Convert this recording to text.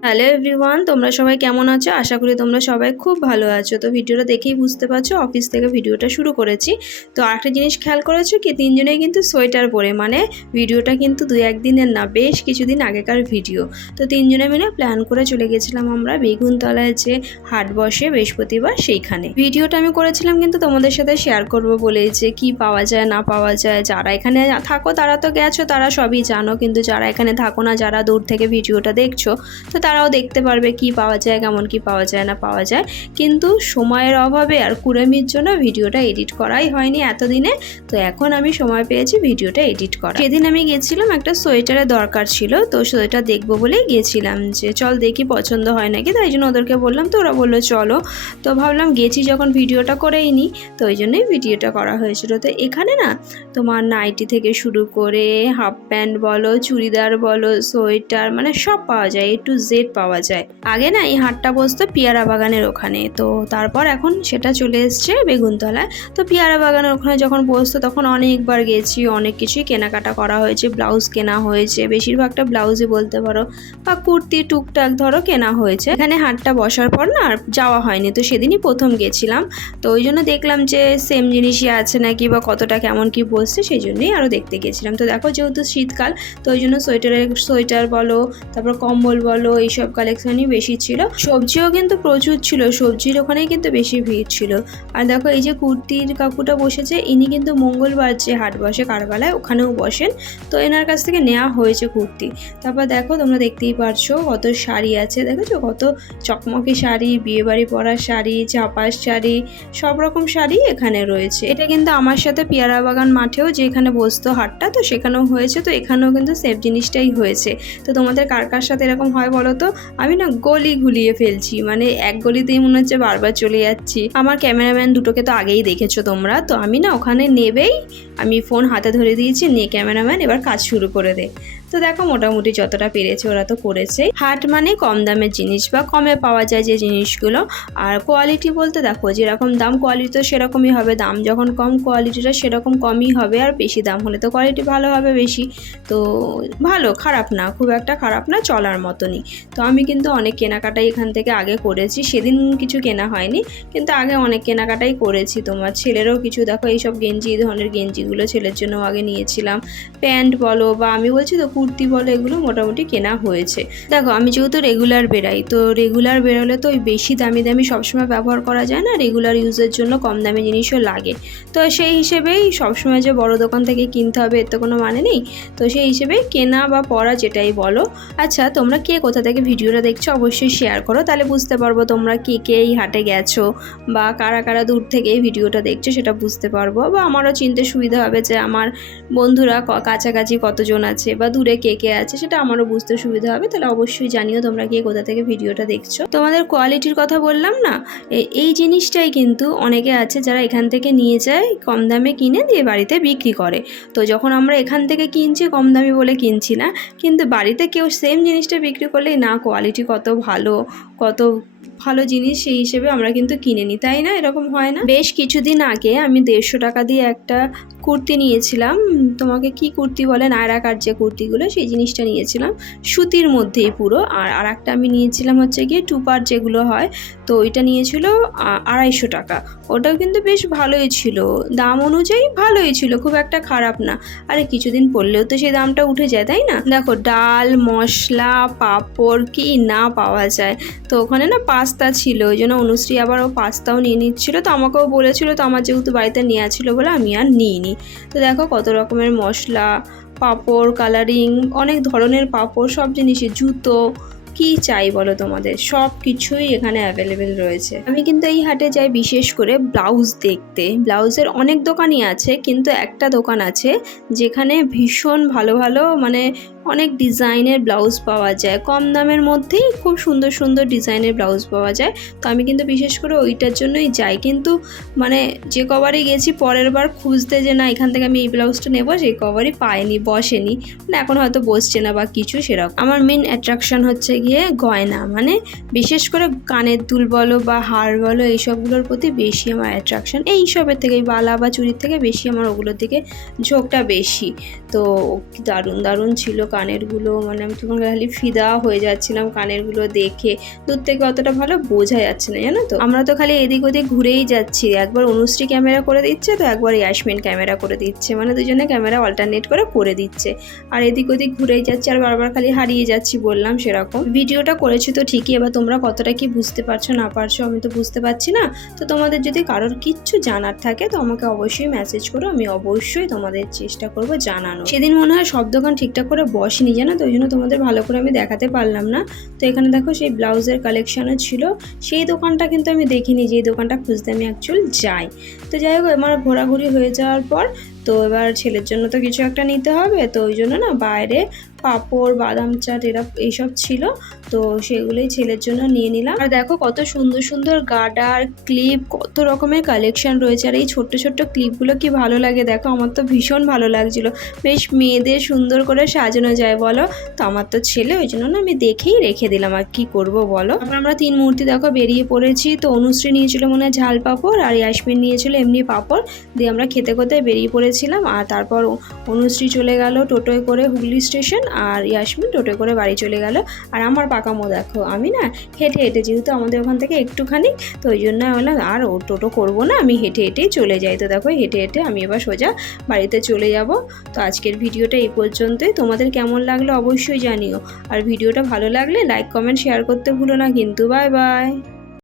Hello everyone তোমরা সবাই কেমন আছো? আশা করি তোমরা সবাই খুব ভালো আছো। তো ভিডিওটা দেখেই বুঝতে পারছ, অফিস থেকে ভিডিওটা শুরু করেছি। তো আরেকটা জিনিস খেয়াল করেছ কি? তিনজনেই কিন্তু সোয়েটার পরে মানে ভিডিওটা কিন্তু দু একদিনের না, বেশ কিছুদিন আগেকার ভিডিও। তো তিনজনে মিলে প্ল্যান করে চলে গেছিলাম আমরা বেগুনতলায় যে হাট বসে বৃহস্পতিবার সেইখানে। ভিডিওটা আমি করেছিলাম কিন্তু তোমাদের সাথে শেয়ার করব বলে যে কি পাওয়া যায়, না পাওয়া যায়। যারা এখানে থাকো, তারা তো গেছো, তারা সবই জানো। কিন্তু যারা এখানে থাকো না, যারা দূর থেকে ভিডিওটা দেখছ, তো তারাও দেখতে পারবে কি পাওয়া যায়, কেমন কি পাওয়া যায় না পাওয়া যায়। কিন্তু সময়ের অভাবে আর কুড়েমির জন্য ভিডিওটা এডিট করাই হয়নি এতদিনে। তো এখন আমি সময় পেয়েছি ভিডিওটা এডিট করা সেদিন আমি গেছিলাম একটা সোয়েটারের দরকার ছিল, তো সোয়েটার দেখব বলেই গেছিলাম যে, চল দেখি পছন্দ হয় নাকি? তাই জন্য ওদেরকে বললাম, তো ওরা বলল, চলো। তো ভাবলাম গেছি যখন ভিডিওটা করেই নিই তো ওই জন্যই ভিডিওটা করা হয়েছিল। তো এখানে না তোমার নাইটি থেকে শুরু করে হাফ প্যান্ট বলো, চুড়িদার বলো, সোয়েটার মানে সব পাওয়া যায় এ টু জেড পাওয়া যায়। আগে না এই হাটটা বসতো পিয়ারা বাগানের ওখানে। তো তারপর এখন সেটা চলে এসছে বেগুনতলায়। তো পিয়ারা বাগানের ওখানে যখন বসতো তখন অনেকবার গেছি, অনেক কিছুই কেনাকাটা করা হয়েছে, ব্লাউজ কেনা হয়েছে, বেশিরভাগটা ব্লাউজই বলতে পারো বা কুর্তি, টুকটাক ধরো কেনা হয়েছে। এখানে হাটটা বসার পর না আর যাওয়া হয়নি। তো সেদিনই প্রথম গেছিলাম। তো ওই জন্য দেখলাম যে সেম জিনিসই আছে নাকি বা কতটা কেমন কি বসছে সেই জন্যই আরও দেখতে গেছিলাম। তো দেখো যেহেতু শীতকাল, তো ওই জন্য সোয়েটারের, সোয়েটার বলো, তারপর কম্বল বলো এইসব কালেকশনই বেশি ছিল। সবজিও কিন্তু প্রচুর ছিল, সবজির ওখানেই কিন্তু বেশি ভিড় ছিল। আর দেখো এই যে কুর্তির কাকুটা বসেছে, ইনি কিন্তু মঙ্গলবার যে হাট বসে, কারবালায়, ওখানেও বসেন। তো এনার কাছ থেকে নেওয়া হয়েছে কুর্তি। তারপর দেখো তোমরা দেখতেই পারছ কত শাড়ি আছে, দেখেছ? কত চকমকি শাড়ি, বিয়েবাড়ি পরার শাড়ি, চাপার শাড়ি, সব রকম শাড়ি এখানে রয়েছে। এটা কিন্তু আমার সাথে পেয়ারা বাগান মাঠেও যেখানে বসতো হাটটা, তো সেখানেও হয়েছে। তো এখানেও কিন্তু সেফ জিনিসটাই হয়েছে। তো তোমাদের কার কার সাথে এরকম হয় বলো তো আমি না গলি ঘুলিয়ে ফেলছি। মানে এক গলিতেই মনে হচ্ছে বারবার চলে যাচ্ছি। আমার ক্যামেরাম্যান দুটোকে তো আগেই দেখেছ তোমরা। তো আমি না ওখানে নেবেই। আমি ফোন হাতে ধরে দিয়েছি, নিয়ে ক্যামেরাম্যান এবার কাজ শুরু করে দে। তো দেখো মোটামুটি যতটা পেরেছে ওরা তো করেছে। হাট মানে কম দামের জিনিস বা কমে পাওয়া যায় যে জিনিসগুলো। আর কোয়ালিটি বলতে দেখো, যেরকম দাম কোয়ালিটি তো সেরকমই হবে। দাম যখন কম কোয়ালিটিটা সেরকম কমই হবে। আর বেশি দাম হলে তো কোয়ালিটি ভালো হবে বেশি। তো ভালো, খারাপ না, খুব একটা খারাপ না, চলার মতনই। তো আমি কিন্তু অনেক কেনাকাটাই এখান থেকে আগে করেছি। সেদিন কিছু কেনা হয়নি, কিন্তু আগে অনেক কেনাকাটাই করেছি। তোমার ছেলেরও কিছু দেখো, এইসব গেঞ্জি, এই ধরনের গেঞ্জিগুলো ছেলের জন্য আগে নিয়েছিলাম। প্যান্ট বলো বা আমি বলছি তো কুর্তি বলো, এগুলো মোটামুটি কেনা হয়েছে। দেখো, আমি যেহেতু রেগুলার বেরাই তো রেগুলার বেরোলে তো ওই বেশি দামি দামি সবসময় ব্যবহার করা যায় না রেগুলার ইউজের জন্য কম দামি জিনিসও লাগে। তো সেই হিসেবেই সবসময় যে বড় দোকান থেকে কিনতে হবে, এর তো কোনো মানে নেই। তো সেই হিসেবে কেনা বা পড়া যেটাই বলো। আচ্ছা তোমরা কে কোথা থেকে ভিডিওটা দেখছ অবশ্যই শেয়ার করো, তাহলে বুঝতে পারব তোমরা কে কে এই হাটে গেছো, বা কারা কারা দূর থেকে এই ভিডিওটা দেখছ সেটা বুঝতে পারব, বা আমারও চিনতে সুবিধা হবে যে আমার বন্ধুরা কাছাকাছি কতজন আছে, বা দূরে কে কে আছে সেটা আমারও বুঝতে সুবিধা হবে। তাহলে অবশ্যই জানিও তোমরা কে কোথা থেকে ভিডিওটা দেখছ। তোমাদের কোয়ালিটির কথা বললাম না? এই জিনিসটাই কিন্তু অনেকে আছে যারা এখান থেকে নিয়ে যায়, কম দামে কিনে দিয়ে বাড়িতে বিক্রি করে। তো যখন আমরা এখান থেকে কিনছি, কম দামি বলে কিনছি না, কিন্তু বাড়িতে কেউ সেম জিনিসটা বিক্রি করলে না কোয়ালিটি কত ভালো, কত ভালো জিনিস সেই হিসেবে আমরা কিন্তু কিনে নিই, তাই না? এরকম হয় না? বেশ কিছুদিন আগে আমি দেড়শো টাকা দিয়ে একটা কুর্তি নিয়েছিলাম। তোমাকে কি কুর্তি বলে? নায়রাকার যে কুর্তিগুলো, সেই জিনিসটা নিয়েছিলাম। সুতির মধ্যেই পুরো। আর আর একটা আমি নিয়েছিলাম হচ্ছে গিয়ে টুপার যেগুলো হয় তো ওইটা নিয়েছিল আড়াইশো টাকা। ওটাও কিন্তু বেশ ভালোই ছিল। দাম অনুযায়ী ভালোই ছিল, খুব একটা খারাপ না। আরে কিছুদিন পরলেও তো সেই দামটা উঠে যায়, তাই না? দেখো, ডাল, মশলা, পাঁপড়, কি না পাওয়া যায়। তো ওখানে না পাস্তা ছিল, ওই জন্য অনুশ্রী আবার ও পাস্তাও নিয়ে নিচ্ছিল। তো আমাকেও বলেছিল, তো আমার যেহেতু বাড়িতে নেওয়া ছিল বলে আমি আর নিইনি। তো দেখো, কত রকমের মশলা, পাঁপড় কালারিং অনেক ধরনের পাঁপড়, সব জিনিসই, জুতো কি চাই বলো তোমাদের? সব কিছুই এখানে অ্যাভেলেবেল রয়েছে। আমি কিন্তু এই হাটে যাই বিশেষ করে ব্লাউজ দেখতে। ব্লাউজের অনেক দোকানই আছে, কিন্তু একটা দোকান আছে যেখানে ভীষণ ভালো ভালো মানে অনেক ডিজাইনের ব্লাউজ পাওয়া যায়। কম দামের মধ্যেই খুব সুন্দর সুন্দর ডিজাইনের ব্লাউজ পাওয়া যায়। তো আমি কিন্তু বিশেষ করে ওইটার জন্যই যাই। কিন্তু মানে যে কবারই গেছি, পরের বার খুঁজতে যে না, এখান থেকে আমি এই ব্লাউজটা নেব সেই কবারই পাইনি, বসেনি। মানে এখন হয়তো বসছে না বা কিছু সেরকম। আমার মেন অ্যাট্রাকশন হচ্ছে গিয়ে গয়না। মানে বিশেষ করে কানের দুল বলো বা হার বলো এইসবগুলোর প্রতি বেশি আমার অ্যাট্রাকশন এইসবের থেকে বালা বা চুরির থেকে বেশি আমার ওগুলোর দিকে ঝোঁকটা বেশি। তো দারুণ দারুণ ছিল কানেরগুলো মানে আমি তখন খালি ফিদা হয়ে যাচ্ছিলাম কানেরগুলো দেখে। দূর থেকে অতটা ভালো বোঝা যাচ্ছে না, জানো তো? আমরা তো খালি এদিক ওদিক ঘুরেই যাচ্ছি। একবার অনুশ্রী ক্যামেরা করে দিচ্ছে তো একবার ইয়াসমিন ক্যামেরা করে দিচ্ছে। মানে দুজনে ক্যামেরা অল্টারনেট করে করে দিচ্ছে। আর এদিক ওদিক ঘুরেই যাচ্ছি আর বারবার খালি হারিয়ে যাচ্ছি বললাম সেরকম। ভিডিওটা করেছি তো ঠিকই, এবার তোমরা কতটা কি বুঝতে পারছ না পারছ আমি তো বুঝতে পারছি না। তো তোমাদের যদি কারোর কিচ্ছু জানার থাকে তো আমাকে অবশ্যই মেসেজ করো, আমি অবশ্যই তোমাদের চেষ্টা করব জানানো সেদিন মনে হয় সব দোকান ঠিকঠাক করে বসেনি জানো তো ওই জন্য তোমাদের ভালো করে আমি দেখাতে পারলাম না। তো এখানে দেখো সেই ব্লাউজের কালেকশানও ছিল। সেই দোকানটা কিন্তু আমি দেখিনি যে দোকানটা খুঁজতে আমি অ্যাকচুয়াল যাই। তো যাই হোক আমার ঘোরাঘুরি হয়ে যাওয়ার পর তো এবার ছেলের জন্য তো কিছু একটা নিতে হবে, তো ওই জন্য না বাইরে পাঁপড়, বাদাম চাট এরা, এইসব ছিল, তো সেগুলোই ছেলের জন্য নিয়ে নিলাম। আর দেখো কত সুন্দর সুন্দর গার্ডার ক্লিপ, কত রকমের কালেকশন রয়েছে, আর এই ছোট্ট ছোট্ট ক্লিপগুলো কি ভালো লাগে দেখো, আমার তো ভীষণ ভালো লাগছিল। বেশ মেয়েদের সুন্দর করে সাজানো যায় বলো, তো আমার তো ছেলে, ওই জন্য না আমি দেখেই রেখে দিলাম, আর কি করব বলো। তারপর আমরা তিন মূর্তি দেখো বেরিয়ে পড়েছি, তো অনুশ্রী নিয়েছিল মনে হয় ঝাল পাঁপড়, আর ইয়াসমিন নিয়েছিল এমনি পাঁপড়, দিয়ে আমরা খেতে খেতে বেরিয়ে পড়েছিলাম আর তারপর অনুশ্রী চলে গেল টোটোয় করে হুগলি স্টেশন আর ইয়াসমিন টোটোয় করে বাড়ি চলে গেল। আর আমার পাকামো দেখো, আমি না হেঁটে হেঁটে, যেহেতু আমাদের ওখান থেকে একটুখানি, তো ওই জন্য বললাম, আর ও টোটো করব না, আমি হেঁটে হেঁটেই চলে যাই। তো দেখো, হেঁটে হেঁটে আমি এবার সোজা বাড়িতে চলে যাব। তো আজকের ভিডিওটা এই পর্যন্তই। তোমাদের কেমন লাগল অবশ্যই জানিও। আর ভিডিওটা ভালো লাগলে লাইক, কমেন্ট, শেয়ার করতে ভুলো না কিন্তু। Bye bye.